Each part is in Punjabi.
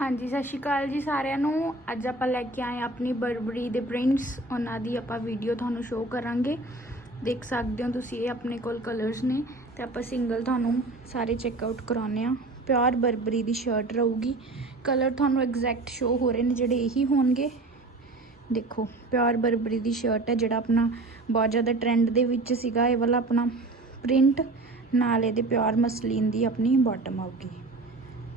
ਹਾਂਜੀ, ਸਤਿ ਸ਼੍ਰੀ ਅਕਾਲ ਜੀ ਸਾਰਿਆਂ ਨੂੰ। ਅੱਜ ਆਪਾਂ ਲੈ ਕੇ ਆਏ ਹਾਂ ਆਪਣੀ ਬਰਬਰੀ ਦੇ ਪ੍ਰਿੰਟਸ ਉਹਨਾਂ ਦੀ ਆਪਾਂ ਵੀਡੀਓ ਤੁਹਾਨੂੰ ਸ਼ੋਅ ਕਰਾਂਗੇ। ਦੇਖ ਸਕਦੇ ਹੋ ਤੁਸੀਂ ਇਹ ਆਪਣੇ ਕੋਲ ਕਲਰਸ ਨੇ। ਤੇ ਆਪਾਂ ਸਿੰਗਲ ਤੁਹਾਨੂੰ ਸਾਰੇ ਚੈੱਕ ਆਊਟ ਕਰਾਉਨੇ ਆ ਪਿਓਰ ਬਰਬਰੀ ਦੀ ਸ਼ਰਟ ਰਹੂਗੀ। ਕਲਰ ਤੁਹਾਨੂੰ ਐਗਜ਼ੈਕਟ ਸ਼ੋਅ ਹੋ ਰਹੇ ਨੇ ਜਿਹੜੇ ਇਹੀ ਹੋਣਗੇ। ਦੇਖੋ, ਪਿਓਰ ਬਰਬਰੀ ਦੀ ਸ਼ਰਟ ਹੈ ਜਿਹੜਾ ਆਪਣਾ ਬਹੁਤ ਜ਼ਿਆਦਾ ਟ੍ਰੈਂਡ ਦੇ ਵਿੱਚ ਸੀਗਾ। ਇਹ ਵਾਲਾ ਆਪਣਾ ਪ੍ਰਿੰਟ ਨਾਲ ਇਹਦੇ ਪਿਓਰ ਮਸਲੀਨ ਦੀ ਆਪਣੀ ਬਾਟਮ ਆਊਗੀ।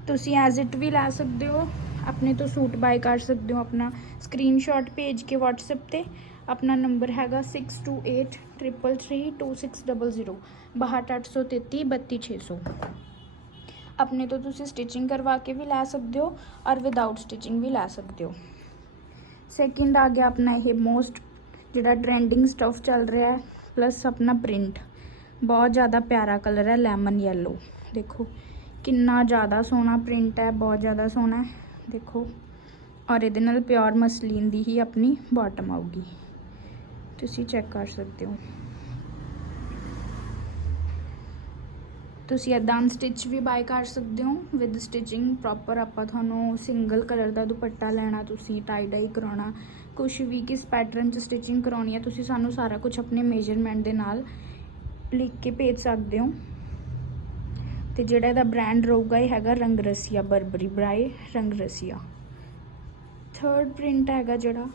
ਤੁਸੀਂ ਐਜ਼ ਇਟ ਵੀ ਲੈ ਸਕਦੇ ਹੋ ਆਪਣੇ ਤੋਂ ਸੂਟ ਬਾਈ ਕਰ ਸਕਦੇ ਹੋ ਆਪਣਾ ਸਕਰੀਨਸ਼ਾਟ ਭੇਜ ਕੇ WhatsApp ਤੇ ਆਪਣਾ ਨੰਬਰ ਹੈਗਾ 6283332600 62833 ਆਪਣੇ ਤੋਂ ਤੁਸੀਂ ਸਟਿਚਿੰਗ ਕਰਵਾ ਕੇ ਵੀ ਲੈ ਸਕਦੇ ਹੋ ਔਰ ਵਿਦਆਊਟ ਸਟਿਚਿੰਗ ਵੀ ਲੈ ਸਕਦੇ ਹੋ ਸੈਕਿੰਡ ਆ ਗਿਆ ਆਪਣਾ ਇਹ ਮੋਸਟ ਜਿਹੜਾ ਟ੍ਰੈਂਡਿੰਗ ਸਟਫ ਚੱਲ ਰਿਹਾ ਹੈ ਪਲੱਸ ਆਪਣਾ ਪ੍ਰਿੰਟ ਬਹੁਤ ਜ਼ਿਆਦਾ ਪਿਆਰਾ ਕਲਰ ਹੈ ਲੈਮਨ ਯੈਲੋ ਦੇਖੋ ਕਿੰਨਾ ਜ਼ਿਆਦਾ ਸੋਹਣਾ ਪ੍ਰਿੰਟ ਹੈ, ਬਹੁਤ ਜ਼ਿਆਦਾ ਸੋਹਣਾ ਦੇਖੋ, ਔਰ ਇਹਦੇ ਨਾਲ ਪਿਓਰ ਮਸਲੀਨ ਦੀ ਹੀ ਆਪਣੀ ਬਾਟਮ ਆਊਗੀ। ਤੁਸੀਂ ਚੈੱਕ ਕਰ ਸਕਦੇ ਹੋ। ਤੁਸੀਂ ਇਦਾਂ ਸਟਿਚ ਵੀ ਬਾਈ ਕਰ ਸਕਦੇ ਹੋ। ਵਿਦ ਸਟਿਚਿੰਗ ਪ੍ਰੋਪਰ ਆਪਾਂ ਤੁਹਾਨੂੰ ਸਿੰਗਲ ਕਲਰ ਦਾ ਦੁਪੱਟਾ ਲੈਣਾ, ਤੁਸੀਂ ਟਾਈ ਡਾਈ ਕਰਾਉਣਾ ਕੁਝ ਵੀ ਕਿਸ ਪੈਟਰਨ 'ਚ ਸਟਿਚਿੰਗ ਕਰਾਉਣੀ ਹੈ, ਤੁਸੀਂ ਸਾਨੂੰ ਸਾਰਾ ਕੁਝ ਆਪਣੇ ਮੇਜਰਮੈਂਟ ਦੇ ਨਾਲ ਲਿਖ ਕੇ ਭੇਜ ਸਕਦੇ ਹੋ। ਤੇ ਜਿਹੜਾ ਇਹਦਾ ਬ੍ਰਾਂਡ ਰਹੂਗਾ ਇਹ ਹੈਗਾ ਰੰਗ ਰਸੀਆ ਬਰਬਰੀ ਬਰਾਏ ਰੰਗ ਰਸੀਆ ਥਰਡ ਪ੍ਰਿੰਟ ਹੈਗਾ ਜਿਹੜਾ,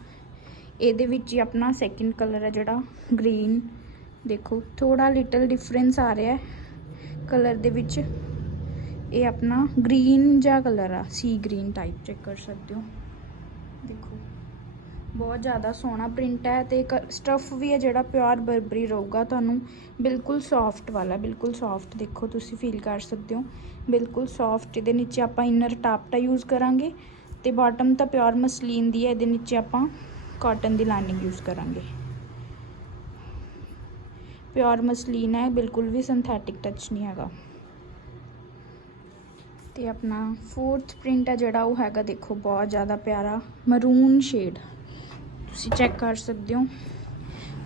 ਇਹਦੇ ਵਿੱਚ ਹੀ ਆਪਣਾ ਸੈਕਿੰਡ ਕਲਰ ਹੈ ਜਿਹੜਾ ਗ੍ਰੀਨ ਦੇਖੋ ਥੋੜਾ ਲਿਟਲ ਡਿਫਰੈਂਸ ਆ ਰਿਹਾ ਕਲਰ ਦੇ ਵਿੱਚ। ਇਹ ਆਪਣਾ ਗ੍ਰੀਨ ਜਿਹਾ ਕਲਰ ਆ ਸੀ ਗ੍ਰੀਨ ਟਾਈਪ ਚੈੱਕ ਕਰ ਸਕਦੇ ਹੋ। ਦੇਖੋ। ਬਹੁਤ ਜ਼ਿਆਦਾ ਸੋਹਣਾ ਪ੍ਰਿੰਟ ਹੈ ਤੇ ਸਟਫ ਵੀ ਹੈ ਜਿਹੜਾ ਪਿਓਰ ਬਰਬਰੀ ਰਹੂਗਾ ਤੁਹਾਨੂੰ ਬਿਲਕੁਲ ਸੌਫਟ ਵਾਲਾ, ਬਿਲਕੁਲ ਸੌਫਟ ਦੇਖੋ ਤੁਸੀਂ ਫੀਲ ਕਰ ਸਕਦੇ ਹੋ, ਬਿਲਕੁਲ ਸੌਫਟ ਇਹਦੇ ਨੀਚੇ ਆਪਾਂ ਇਨਰ ਟਾਪਟਾ ਯੂਜ਼ ਕਰਾਂਗੇ ਤੇ ਬਾਟਮ ਤਾਂ ਪਿਓਰ ਮਸਲੀਨ ਦੀ ਹੈ, ਇਹਦੇ ਨੀਚੇ ਆਪਾਂ ਕਾਟਨ ਦੀ ਲਾਈਨਿੰਗ ਯੂਜ਼ ਕਰਾਂਗੇ। ਪਿਓਰ ਮਸਲੀਨ ਹੈ, ਬਿਲਕੁਲ ਵੀ ਸਿੰਥੈਟਿਕ ਟੱਚ ਨਹੀਂ ਹੈਗਾ। ਤੇ ਆਪਣਾ ਫੋਰਥ ਪ੍ਰਿੰਟ ਹੈ ਜਿਹੜਾ ਉਹ ਹੈਗਾ ਦੇਖੋ ਬਹੁਤ ਜ਼ਿਆਦਾ ਪਿਆਰਾ ਮਰੂਨ ਸ਼ੇਡ ਤੁਸੀਂ ਚੈੱਕ ਕਰ ਸਕਦੇ ਹੋ।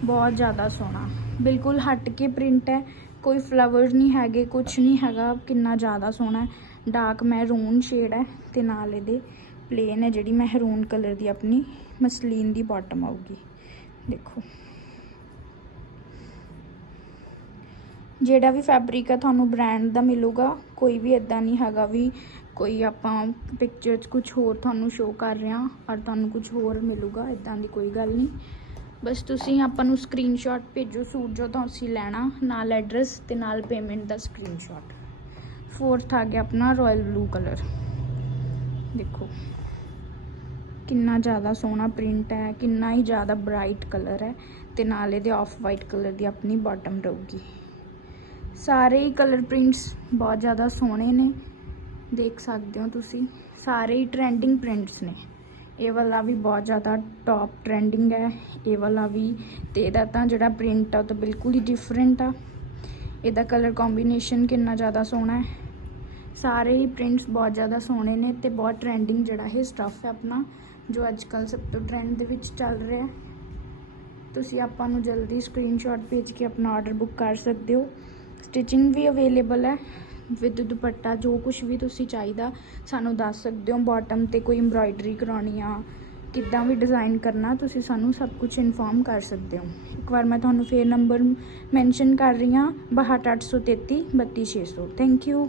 ਬਹੁਤ ਜ਼ਿਆਦਾ ਸੋਹਣਾ। ਬਿਲਕੁਲ ਹਟ ਕੇ ਪ੍ਰਿੰਟ ਹੈ। ਕੋਈ ਫਲਾਵਰ ਨਹੀਂ ਹੈਗੇ ਕੁਝ ਨਹੀਂ ਹੈਗਾ। ਕਿੰਨਾ ਜ਼ਿਆਦਾ ਸੋਹਣਾ ਡਾਰਕ ਮੈਰੂਨ ਸ਼ੇਡ ਹੈ ਤੇ ਨਾਲ ਇਹਦੇ ਪਲੇਨ ਹੈ ਜਿਹੜੀ ਮਹਿਰੂਨ ਕਲਰ ਦੀ ਆਪਣੀ ਮਸਲੀਨ ਦੀ ਬਾਟਮ ਆਊਗੀ। ਦੇਖੋ। ਜਿਹੜਾ ਵੀ ਫੈਬਰਿਕ ਆ, ਤੁਹਾਨੂੰ ਬ੍ਰਾਂਡ ਦਾ ਮਿਲੂਗਾ, ਕੋਈ ਵੀ ਇਦਾਂ ਨਹੀਂ ਹੈਗਾ ਵੀ ਕੋਈ ਆਪਾਂ ਪਿਕਚਰ 'ਚ ਕੁਝ ਹੋਰ ਤੁਹਾਨੂੰ ਸ਼ੋਅ ਕਰ ਰਹੇ ਹਾਂ ਔਰ ਤੁਹਾਨੂੰ ਕੁਝ ਹੋਰ ਮਿਲੂਗਾ ਇਦਾਂ ਦੀ ਕੋਈ ਗੱਲ ਨਹੀਂ। ਬਸ ਤੁਸੀਂ ਆਪਾਂ ਨੂੰ ਸਕਰੀਨਸ਼ਾਟ ਭੇਜੋ, ਸੂਟ ਜੋ ਤੁਸੀਂ ਲੈਣਾ, ਨਾਲ ਐਡਰੈਸ ਤੇ ਨਾਲ ਪੇਮੈਂਟ ਦਾ ਸਕਰੀਨਸ਼ਾਟ ਫੋਰਥ ਆ ਗਿਆ ਆਪਣਾ ਰਾਇਲ ਬਲੂ ਕਲਰ ਦੇਖੋ, ਕਿੰਨਾ ਜ਼ਿਆਦਾ ਸੋਹਣਾ ਪ੍ਰਿੰਟ ਹੈ, ਕਿੰਨਾ ਹੀ ਜ਼ਿਆਦਾ ਬ੍ਰਾਈਟ ਕਲਰ ਹੈ ਤੇ ਨਾਲ ਇਹਦੇ ਆਫ ਵਾਈਟ ਕਲਰ ਦੀ ਆਪਣੀ ਬਾਟਮ ਰਹੂਗੀ। ਸਾਰੇ ਹੀ ਕਲਰ ਪ੍ਰਿੰਟਸ ਬਹੁਤ ਜ਼ਿਆਦਾ ਸੋਹਣੇ ਨੇ। ਦੇਖ ਸਕਦੇ ਹੋ ਤੁਸੀਂ, ਸਾਰੇ ਹੀ ਟ੍ਰੈਂਡਿੰਗ ਪ੍ਰਿੰਟਸ ਨੇ। ਇਹ ਵਾਲਾ ਵੀ ਬਹੁਤ ਜ਼ਿਆਦਾ ਟੌਪ ਟ੍ਰੈਂਡਿੰਗ ਹੈ। ਇਹ ਵਾਲਾ ਵੀ ਤੇ ਇਹਦਾ ਤਾਂ ਜਿਹੜਾ ਪ੍ਰਿੰਟ ਆ, ਉਹ ਤਾਂ ਬਿਲਕੁਲ ਹੀ ਡਿਫਰੈਂਟ ਆ। ਇਹਦਾ ਕਲਰ ਕੰਬੀਨੇਸ਼ਨ ਕਿੰਨਾ ਜ਼ਿਆਦਾ ਸੋਹਣਾ ਹੈ। ਸਾਰੇ ਹੀ ਪ੍ਰਿੰਟਸ ਬਹੁਤ ਜ਼ਿਆਦਾ ਸੋਹਣੇ ਨੇ ਤੇ ਬਹੁਤ ਟ੍ਰੈਂਡਿੰਗ ਜਿਹੜਾ ਇਹ ਸਟੱਫ ਹੈ ਆਪਣਾ, ਜੋ ਅੱਜ ਕੱਲ ਸਭ ਤੋਂ ਟ੍ਰੈਂਡ ਦੇ ਵਿੱਚ ਚੱਲ ਰਿਹਾ ਹੈ। ਤੁਸੀਂ ਆਪਾਂ ਨੂੰ ਜਲਦੀ ਸਕਰੀਨਸ਼ਾਟ ਭੇਜ ਕੇ ਆਪਣਾ ਆਰਡਰ ਬੁੱਕ ਕਰ ਸਕਦੇ ਹੋ। ਸਟਿਚਿੰਗ ਵੀ ਅਵੇਲੇਬਲ ਹੈ। ਵਿਦ ਦੁਪੱਟਾ ਜੋ ਕੁਝ ਵੀ ਤੁਸੀਂ ਚਾਹੀਦਾ, ਸਾਨੂੰ ਦੱਸ ਸਕਦੇ ਹੋ। ਬਾਟਮ ਤੇ ਕੋਈ ਐਮਬ੍ਰਾਇਡਰੀ ਕਰਾਉਣੀ ਆ, ਕਿੱਦਾਂ ਵੀ ਡਿਜ਼ਾਈਨ ਕਰਨਾ, ਤੁਸੀਂ ਸਾਨੂੰ ਸਭ ਕੁਝ ਇਨਫੋਰਮ ਕਰ ਸਕਦੇ ਹੋ। ਇੱਕ ਵਾਰ ਮੈਂ ਤੁਹਾਨੂੰ ਫੇਰ ਨੰਬਰ ਮੈਂਸ਼ਨ ਕਰ ਰਹੀ ਹਾਂ। 62833 32600 ਥੈਂਕ ਯੂ